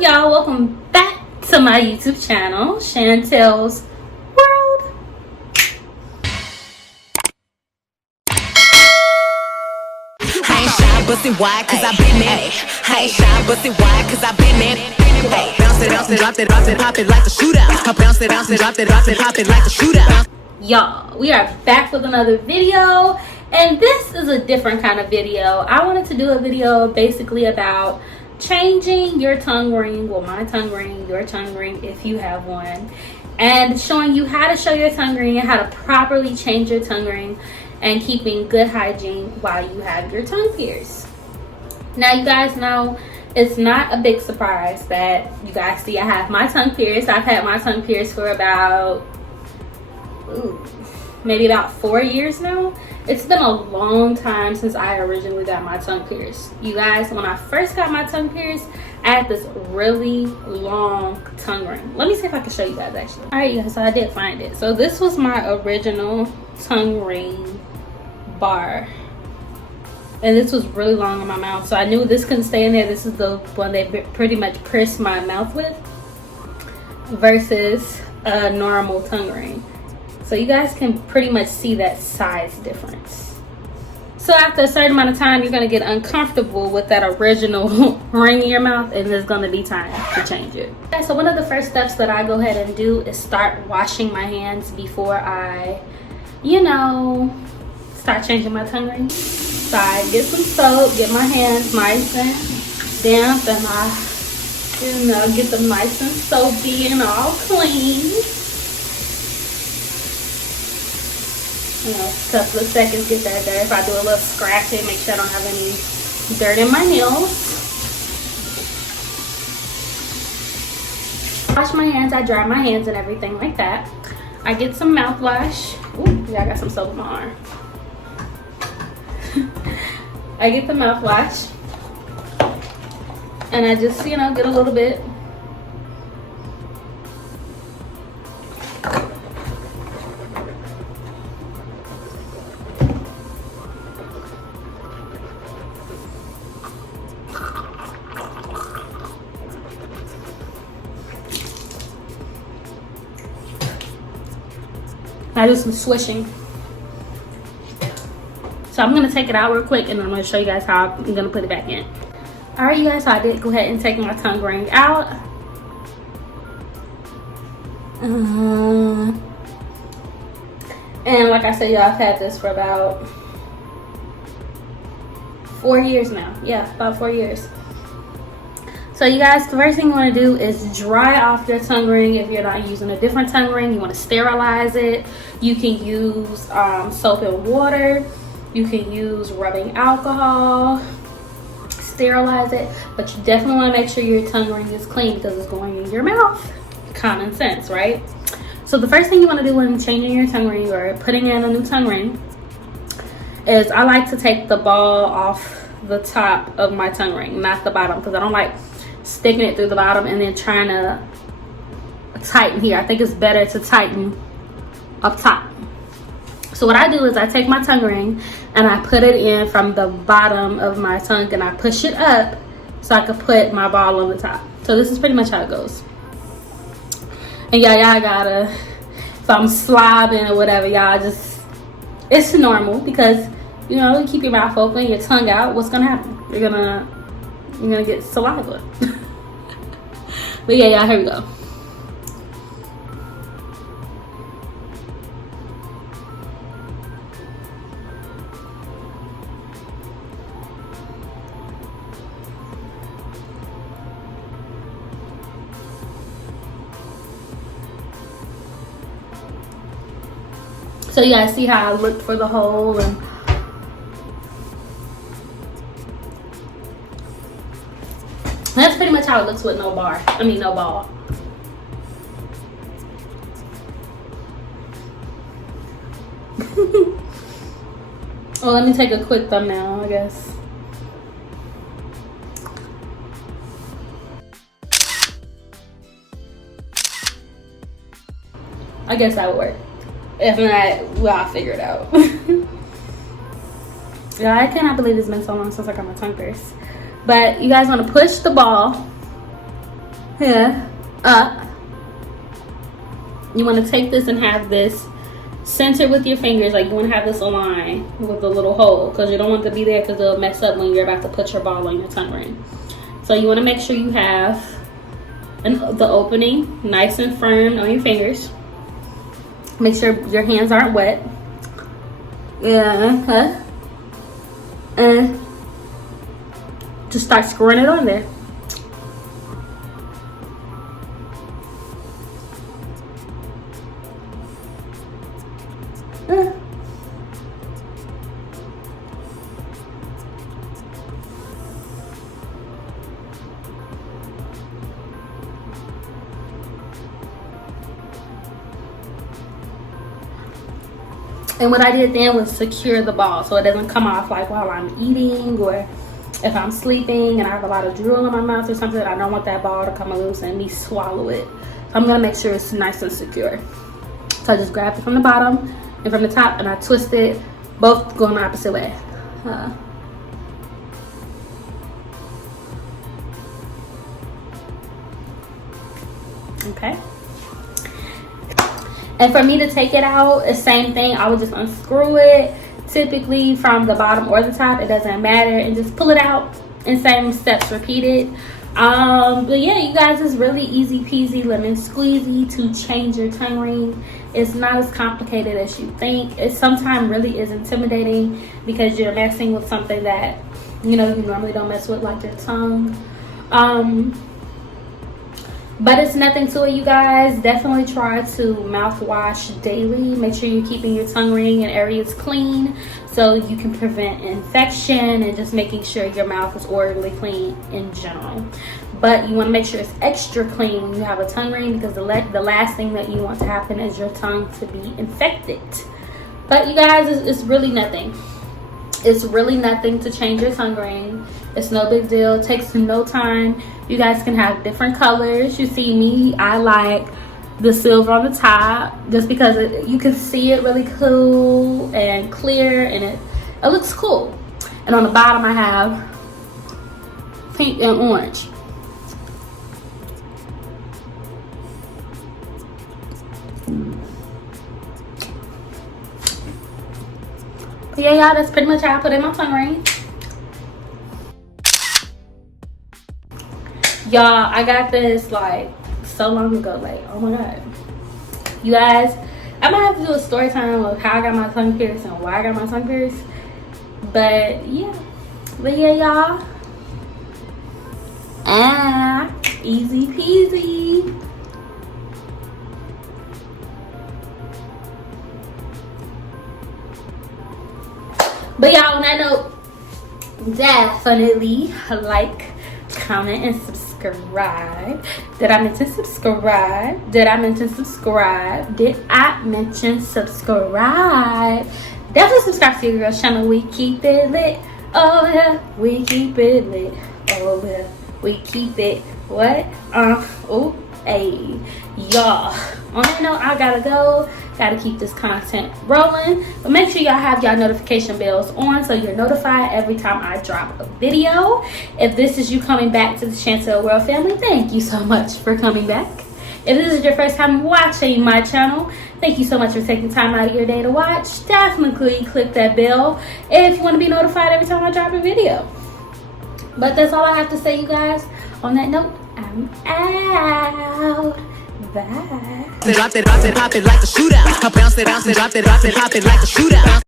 Y'all, welcome back to my YouTube channel, Shantell's World. I ain't shy, bustin' wide, cause I been there. I ain't shy, bustin' wide, cause I been there. Bounce it, drop it, pop it like a shootout. Bounce it, drop it, pop it like a shootout. Y'all, we are back with another video, and this is a different kind of video. I wanted to do a video basically about changing your tongue ring, well, my tongue ring, your tongue ring if you have one, and showing you how to show your tongue ring and how to properly change your tongue ring and keeping good hygiene while you have your tongue pierced. Now, you guys know it's not a big surprise that you guys see I have my tongue pierced. I've had my tongue pierced for about maybe about 4 years now. It's been a long time since I originally got my tongue pierced. You guys, when I first got my tongue pierced, I had this really long tongue ring. Let me see if I can show you guys actually. All right, you guys, so I did find it. So this was my original tongue ring bar. And this was really long in my mouth. So I knew this couldn't stay in there. This is the one they pretty much pierced my mouth with versus a normal tongue ring. So you guys can pretty much see that size difference. So after a certain amount of time, you're gonna get uncomfortable with that original ring in your mouth, and there's gonna be time to change it. Okay, so one of the first steps that I go ahead and do is start washing my hands before I, start changing my tongue ring. So I get some soap, get my hands nice and damp, and I, get them nice and soapy and all clean. A couple of seconds, get that dirt. If I do a little scratching, make sure I don't have any dirt in my nails. Wash my hands, I dry my hands and everything like that. I get some mouthwash. Ooh, yeah, I got some soap in my arm. I get the mouthwash and I just, get a little bit. I do some swishing. So I'm gonna take it out real quick and then I'm gonna show you guys how I'm gonna put it back in. All right, you guys, so I did go ahead and take my tongue ring out. And like I said, y'all, I've had this for about 4 years now. Yeah, about 4 years. So you guys, the first thing you want to do is dry off your tongue ring. If you're not using a different tongue ring, you want to sterilize it. You can use soap and water. You can use rubbing alcohol, sterilize it, but you definitely want to make sure your tongue ring is clean because it's going in your mouth. Common sense, right? So the first thing you want to do when changing your tongue ring or putting in a new tongue ring is I like to take the ball off the top of my tongue ring, not the bottom, because I don't like sticking it through the bottom and then trying to tighten here. I think it's better to tighten up top. So what I do is I take my tongue ring and I put it in from the bottom of my tongue and I push it up so I can put my ball on the top. So this is pretty much how it goes. And y'all gotta, if I'm slobbing or whatever, y'all just, it's normal because, you keep your mouth open, your tongue out, what's gonna happen? You're gonna get saliva. But yeah, y'all, here we go. So you guys see how I looked for the hole, and that's pretty much how it looks with no ball. Well, let me take a quick thumbnail, I guess. I guess that would work. If not, well, I'll figure it out. Yeah, I cannot believe it's been so long since I got my tongue pierced. But you guys want to push the ball here up. You want to take this and have this center with your fingers. Like you want to have this align with the little hole, because you don't want it to be there, because it'll mess up when you're about to put your ball on your tongue ring. So you want to make sure you have the opening nice and firm on your fingers. Make sure your hands aren't wet. Yeah. And just start screwing it on there. And what I did then was secure the ball so it doesn't come off like while I'm eating, or if I'm sleeping and I have a lot of drool in my mouth or something. I don't want that ball to come loose and me swallow it. So I'm gonna make sure it's nice and secure. So I just grab it from the bottom and from the top, and I twist it, both going the opposite way. Okay. And for me to take it out, the same thing. I would just unscrew it, typically from the bottom or the top. It doesn't matter, and just pull it out. And same steps repeated. But yeah, you guys, it's really easy peasy lemon squeezy to change your tongue ring. It's not as complicated as you think. It sometimes really is intimidating because you're messing with something that you normally don't mess with, like your tongue. But it's nothing to it, you guys. Definitely try to mouthwash daily. Make sure you're keeping your tongue ring and areas clean so you can prevent infection, and just making sure your mouth is orderly clean in general. But you want to make sure it's extra clean when you have a tongue ring, because the last thing that you want to happen is your tongue to be infected. But you guys, it's really nothing. It's really nothing to change your tongue ring. It's no big deal. It takes no time. You guys can have different colors. You see me, I like the silver on the top, just because you can see it really cool and clear, and it looks cool. And on the bottom I have pink and orange. But yeah, y'all, that's pretty much how I put in my tongue ring. Y'all, I got this like so long ago, like, oh my god. You guys, I might have to do a story time of how I got my tongue pierced and why I got my tongue pierced. But yeah, y'all. Easy peasy. But y'all, on that note, definitely like, comment, and subscribe. Did I mention subscribe? Did I mention subscribe? Did I mention subscribe? Definitely subscribe to your girl's channel. We keep it lit. Oh yeah, we keep it lit. Oh yeah, we keep it what? Oh, hey, y'all. On that note, I gotta go. Gotta keep this content rolling. But make sure y'all have y'all notification bells on so you're notified every time I drop a video. If this is you coming back to the Shantell World family, thank you so much for coming back. If this is your first time watching my channel, thank you so much for taking time out of your day to watch. Definitely click that bell if you want to be notified every time I drop a video. But that's all I have to say, you guys. On that note, I'm out. Bye. Drop it, pop it like a shootout. Bounce it, drop it, pop it like a shootout.